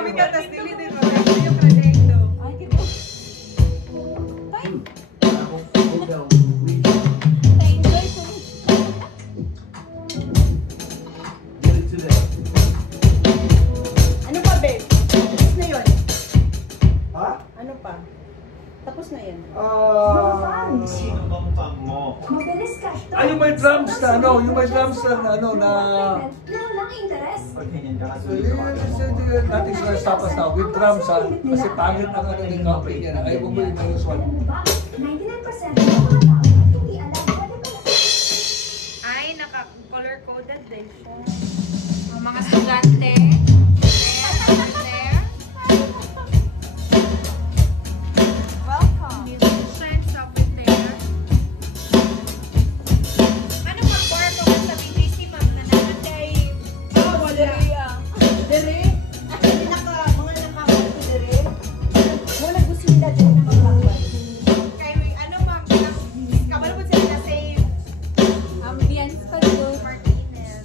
mabigat, tas dili din mo. Ito yung proyekto. Ay, kibo. Time. Na-enjoy ko. Ano pa, babe? Tapos na yun. Ha? Ano pa? Tapos na yun. Sino ba mukha mo? Mabilis cash to. Ay, yung may drums na ano, yung may drums na ano na... Na walang interest. Pag ganyan ka kasi natin sila tapas na with drums ha. Kasi pangit ang ano ng company niya na. Ay, huwag mo yung minus one. 99% ng mga tao hindi alam pwede pala. Ay, naka-color-coded din siya. Mga estudyante. Welcome. Musicians of the fair. Ano mag-work ko sa BGC, ma'am, na nanatay? Oh, wala. Dere? Mga nakakot ko dere? Wala gusto nila dyan na maglakbay. Kay, ano, ma'am, kabalo po sila na save Ambience pa doon. Martinez.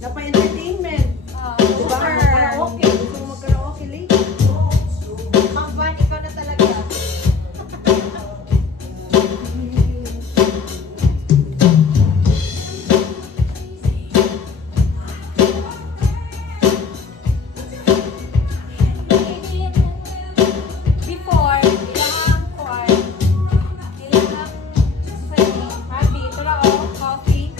Napa-entertainment. Diba? Karaoke. Gusto mo mag-karaoke late? Ma'am Van, ikaw na talaga. Before, ilang kuwan. Ilang happy. Ito na oh, coffee.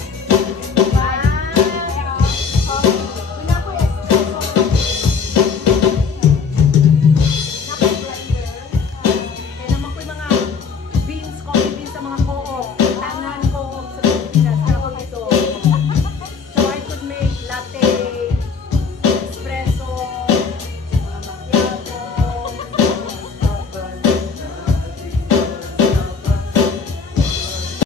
Wala ko espresso. Naka-blender. Kaya naman ko yung mga beans, coffee beans sa mga co-op.